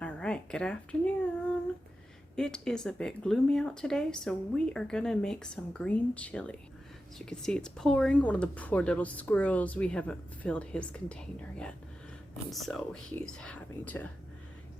All right, good afternoon. It is a bit gloomy out today, so we are gonna make some green chili. As you can see, it's pouring. One of the poor little squirrels, we haven't filled his container yet. And so he's having to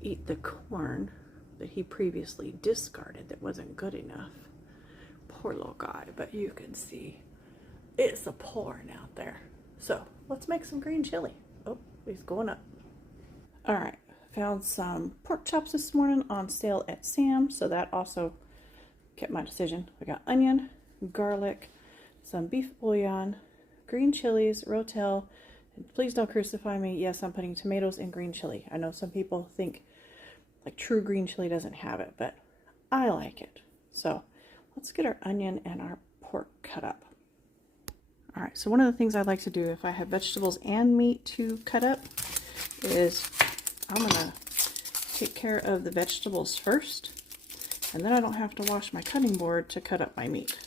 eat the corn that he previously discarded that wasn't good enough. Poor little guy, but you can see it's a pouring out there. So let's make some green chili. Oh, he's going up. All right. Found some pork chops this morning on sale at Sam's, so that also kept my decision. We got onion, garlic, some beef bouillon, green chilies, rotel, and please don't crucify me. Yes, I'm putting tomatoes in green chili. I know some people think like true green chili doesn't have it, but I like it. So let's get our onion and our pork cut up. All right, so one of the things I like to do if I have vegetables and meat to cut up is I'm gonna take care of the vegetables first, and then I don't have to wash my cutting board to cut up my meat.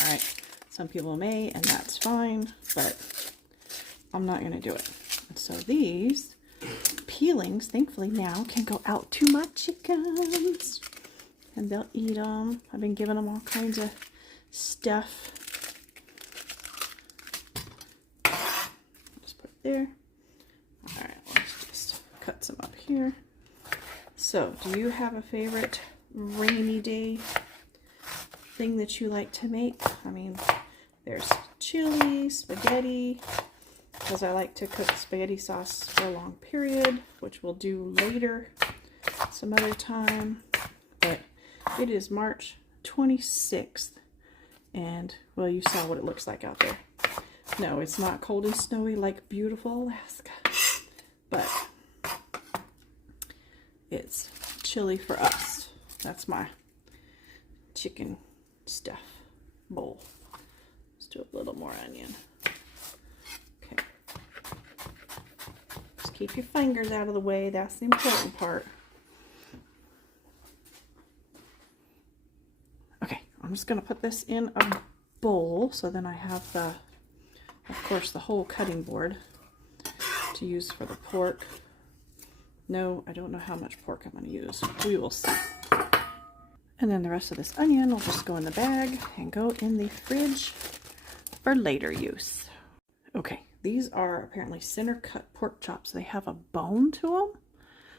All right, some people may, and that's fine, but I'm not gonna do it. And so these peelings, thankfully now, can go out to my chickens, and they'll eat them. I've been giving them all kinds of stuff. Just put it there. All right, let's just cut some up here. So, do you have a favorite rainy day thing that you like to make? I mean, there's chili, spaghetti, because I like to cook spaghetti sauce for a long period, which we'll do later some other time. But it is March 26th, and, well, you saw what it looks like out there. No, it's not cold and snowy like beautiful Alaska, but it's chili for us. That's my chicken stuff bowl. Let's do a little more onion. Okay. Just keep your fingers out of the way. That's the important part. Okay, I'm just going to put this in a bowl so then I have the, of course, the whole cutting board to use for the pork. No, I don't know how much pork I'm going to use. We will see. And then the rest of this onion will just go in the bag and go in the fridge for later use. Okay, these are apparently center cut pork chops. They have a bone to them.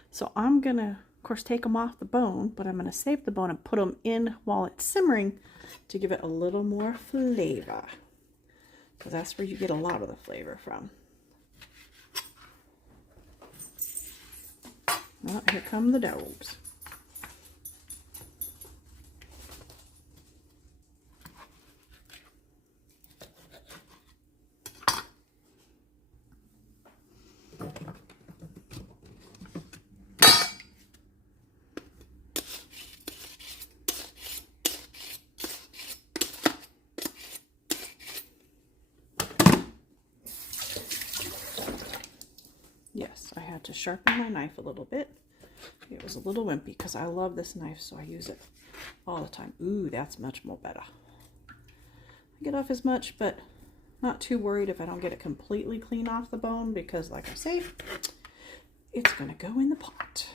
So I'm going to, of course, take them off the bone, but I'm going to save the bone and put them in while it's simmering to give it a little more flavor. Because that's where you get a lot of the flavor from. Oh, here come the dogs. Yes, I had to sharpen my knife a little bit. It was a little wimpy because I love this knife, so I use it all the time. Ooh, that's much more better. I get off as much, but not too worried if I don't get it completely clean off the bone because, like I say, it's going to go in the pot.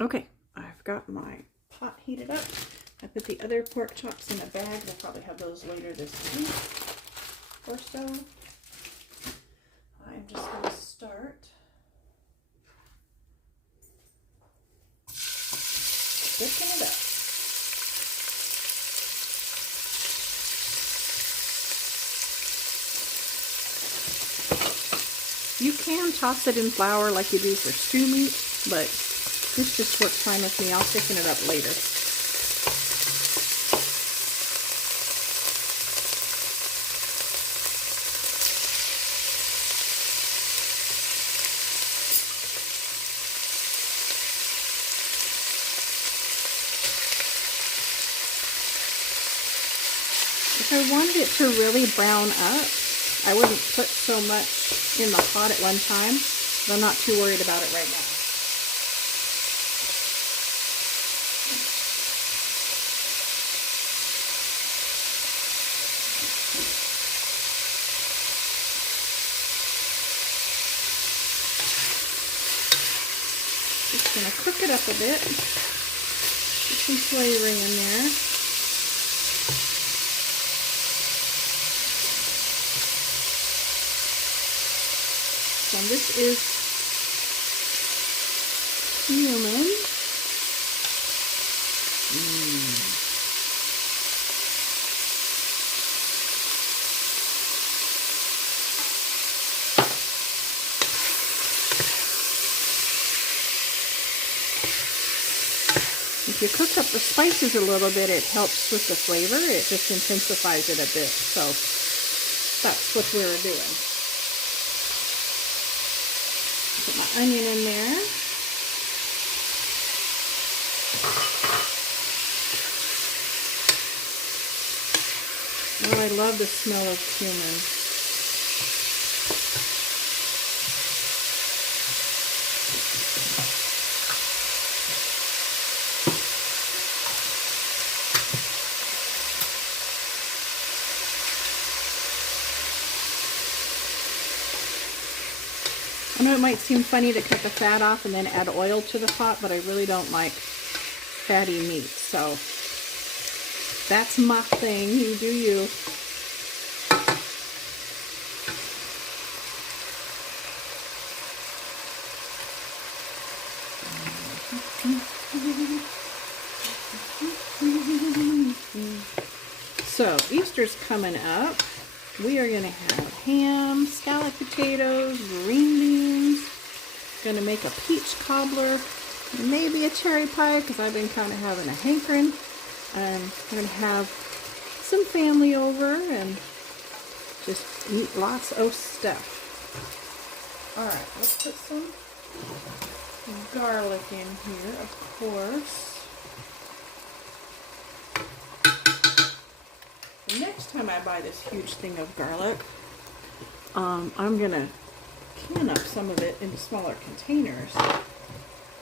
Okay, I've got my pot heated up. I put the other pork chops in a bag. We'll probably have those later this week or so. I'm just going to start cooking it up. You can toss it in flour like you do for stew meat, but this just works fine with me. I'll thicken it up later. If I wanted it to really brown up, I wouldn't put so much in the pot at one time, but I'm not too worried about it right now. Just going to cook it up a bit, get some flavoring in there. And this is cumin. If you cook up the spices a little bit, it helps with the flavor. It just intensifies it a bit. So that's what we're doing. Put my onion in there. Oh, I love the smell of cumin. I know it might seem funny to cut the fat off and then add oil to the pot, but I really don't like fatty meat, so that's my thing. You do you. So Easter's coming up. We are going to have ham, scalloped potatoes, green beans. Going to make a peach cobbler, maybe a cherry pie because I've been kind of having a hankering. I'm going to have some family over and just eat lots of stuff. Alright, let's put some garlic in here, of course. Next time I buy this huge thing of garlic, I'm going to can up some of it into smaller containers. Let's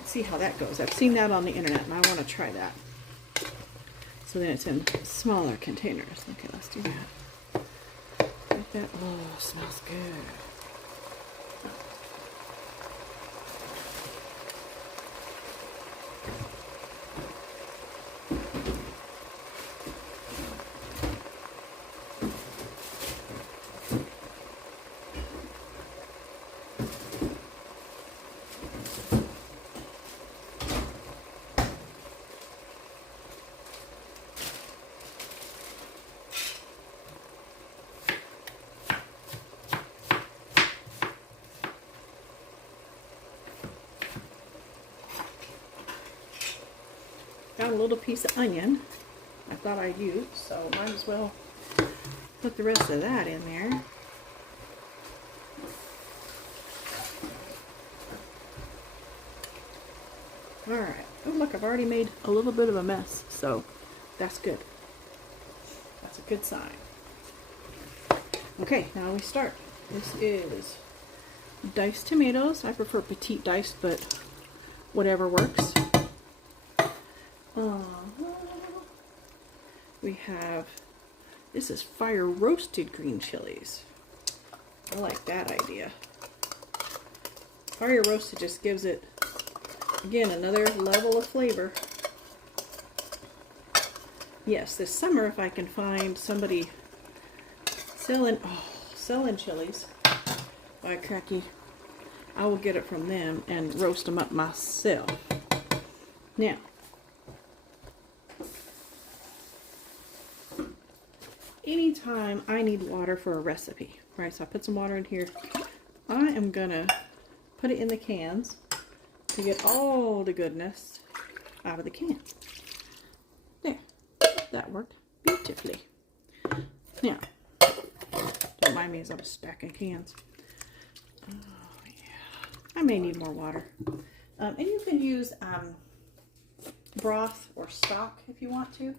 see how that goes. I've seen that on the internet and I want to try that. So then it's in smaller containers. Okay, let's do that. Get that. Oh, smells good. Got a little piece of onion I thought I'd use, so might as well put the rest of that in there. Alright. Oh look, I've already made a little bit of a mess, so that's good. That's a good sign. Okay, now we start. This is diced tomatoes. I prefer petite diced, but whatever works. We have, this is fire roasted green chilies. I like that idea. Fire roasted just gives it Again, another level of flavor. Yes, this summer, if I can find somebody selling chilies, by cracky, I will get it from them and roast them up myself. Now, anytime I need water for a recipe, right? So I put some water in here. I am gonna put it in the cans to get all the goodness out of the can. There, that worked beautifully. Now, don't mind me as I'm stacking cans. Oh yeah, I may need more water. And you can use broth or stock if you want to.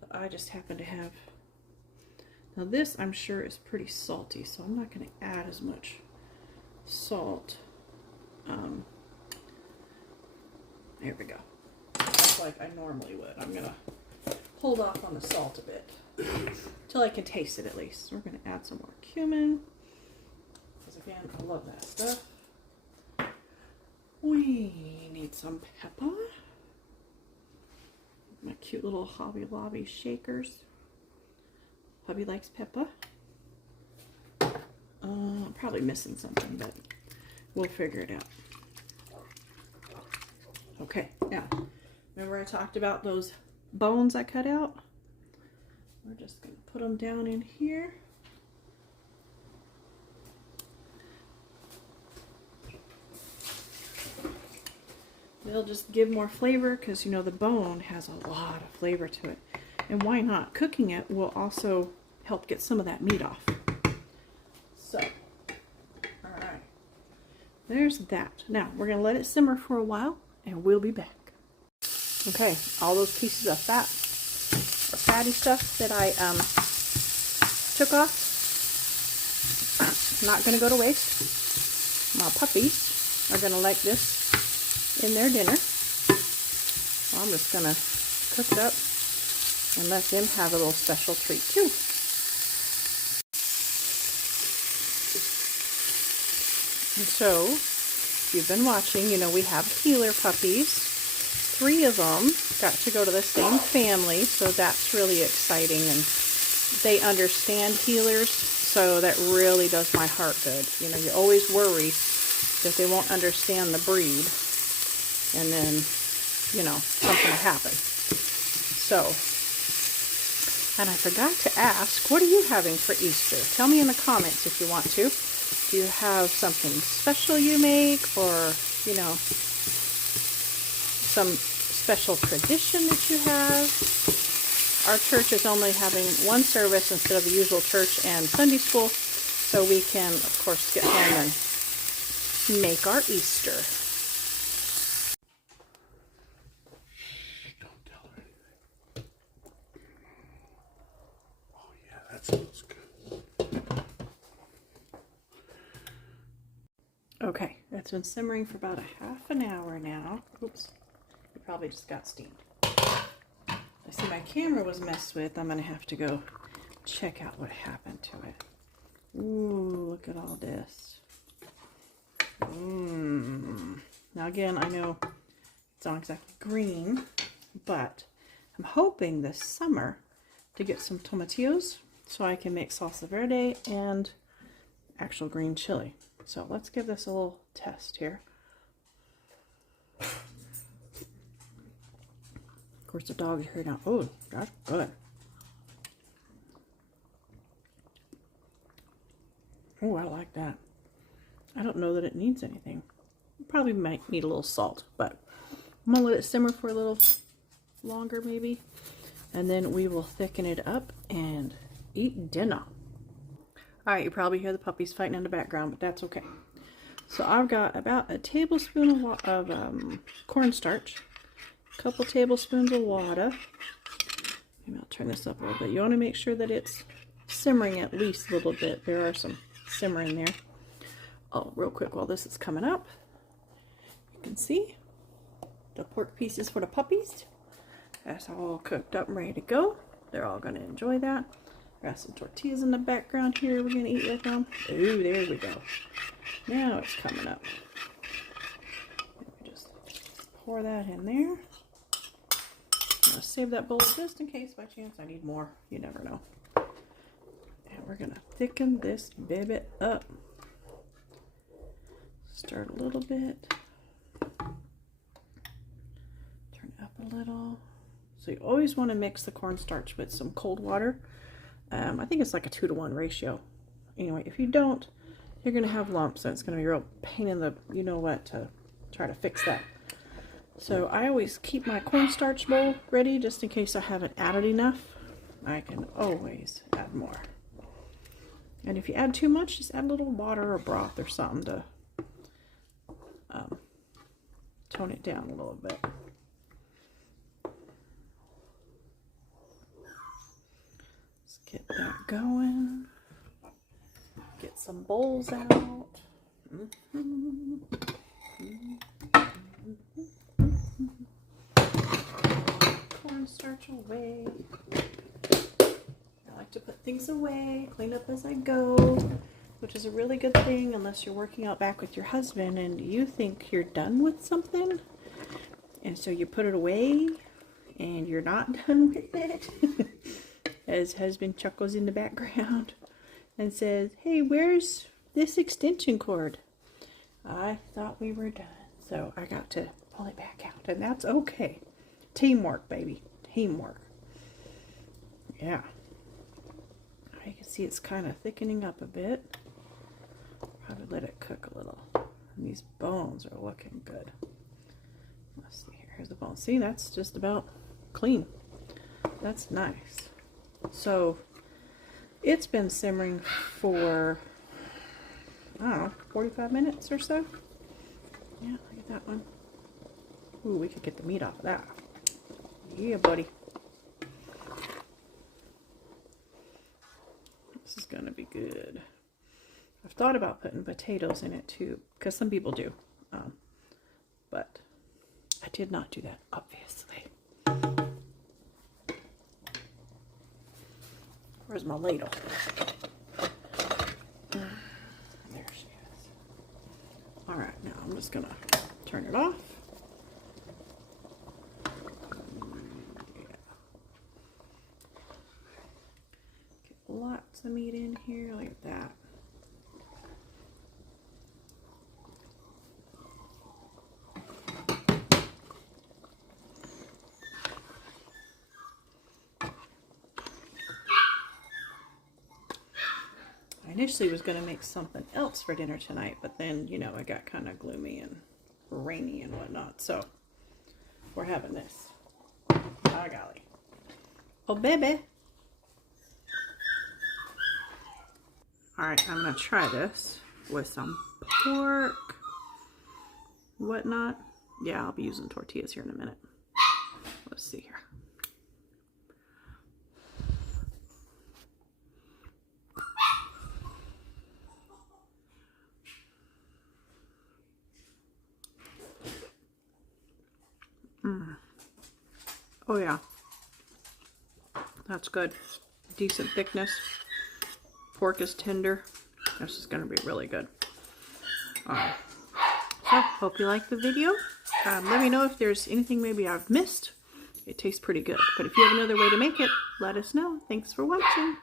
But I just happen to have. Now this, I'm sure, is pretty salty, so I'm not going to add as much salt. There we go. Just like I normally would. I'm going to hold off on the salt a bit until I can taste it at least. So we're going to add some more cumin, because again, I love that stuff. We need some pepper. My cute little Hobby Lobby shakers. Hubby likes pepper. I'm probably missing something, but we'll figure it out. Okay, now, remember I talked about those bones I cut out? We're just going to put them down in here. They'll just give more flavor because, you know, the bone has a lot of flavor to it. And why not? Cooking it will also help get some of that meat off. So, all right. There's that. Now, we're going to let it simmer for a while, and we'll be back. Okay, all those pieces of fat, or fatty stuff that I took off, not going to go to waste. My puppies are going to like this in their dinner. So I'm just going to cook it up and let them have a little special treat too. And so, if you've been watching, you know we have heeler puppies. 3 of them got to go to the same family, so that's really exciting. And they understand heelers, so that really does my heart good. You know, you always worry that they won't understand the breed, and then, you know, something will happen. So, and I forgot to ask, what are you having for Easter? Tell me in the comments if you want to. Do you have something special you make, or, you know, some special tradition that you have? Our church is only having one service instead of the usual church and Sunday school, so we can, of course, get home and make our Easter. Don't tell her anything. Oh yeah, that smells good. Okay, it's been simmering for about a half an hour now. Oops, it probably just got steamed. I see my camera was messed with. I'm gonna have to go check out what happened to it. Ooh, look at all this. Now again, I know it's not exactly green, but I'm hoping this summer to get some tomatillos so I can make salsa verde and actual green chili. So let's give this a little test here. Of course, the dog is here now. Oh, that's good. Oh, I like that. I don't know that it needs anything. It probably might need a little salt, but I'm gonna let it simmer for a little longer maybe, and then we will thicken it up and eat dinner. All right, you probably hear the puppies fighting in the background, but that's okay. So I've got about a tablespoon of cornstarch, a couple tablespoons of water. Maybe I'll turn this up a little bit. You want to make sure that it's simmering at least a little bit. There are some simmering there. Oh, real quick while this is coming up, you can see the pork pieces for the puppies. That's all cooked up and ready to go. They're all going to enjoy that. Got some tortillas in the background here we're going to eat with them. Ooh, there we go. Now it's coming up. Let me just pour that in there. I'm gonna save that bowl just in case by chance I need more. You never know. And we're gonna thicken this baby up. Stir it a little bit. Turn it up a little. So you always want to mix the cornstarch with some cold water. I think it's like a 2-to-1 ratio. Anyway, if you don't, you're gonna have lumps, and it's gonna be a real pain in the you know what to try to fix that. So I always keep my cornstarch bowl ready just in case I haven't added enough. I can always add more. And if you add too much, just add a little water or broth or something to tone it down a little bit. Let's get that going. Get some bowls out. Cornstarch away. I like to put things away, clean up as I go, which is a really good thing unless you're working out back with your husband and you think you're done with something, and so you put it away and you're not done with it. As husband chuckles in the background and says, "Hey, where's this extension cord? I thought we were done." So I got to pull it back out, and that's okay. Teamwork, baby. Teamwork. Yeah. You can see it's kind of thickening up a bit. Probably let it cook a little. And these bones are looking good. Let's see here. Here's the bone. See, that's just about clean. That's nice. So it's been simmering for, I don't know, 45 minutes or so. Yeah, look at that one. Ooh, we could get the meat off of that. Yeah, buddy. This is gonna be good. I've thought about putting potatoes in it too, because some people do. But I did not do that, obviously. Where's my ladle? There she is. Alright, now I'm just gonna turn it off. Get lots of meat in here, look at that. I initially was going to make something else for dinner tonight, but then, you know, it got kind of gloomy and rainy and whatnot, so we're having this. By golly. Oh, baby. Alright, I'm going to try this with some pork, whatnot. Yeah, I'll be using tortillas here in a minute. Let's see here. Oh yeah, that's good. Decent thickness. Pork is tender. This is going to be really good. So, hope you like the video. Let me know if there's anything maybe I've missed. It tastes pretty good. But if you have another way to make it, let us know. Thanks for watching.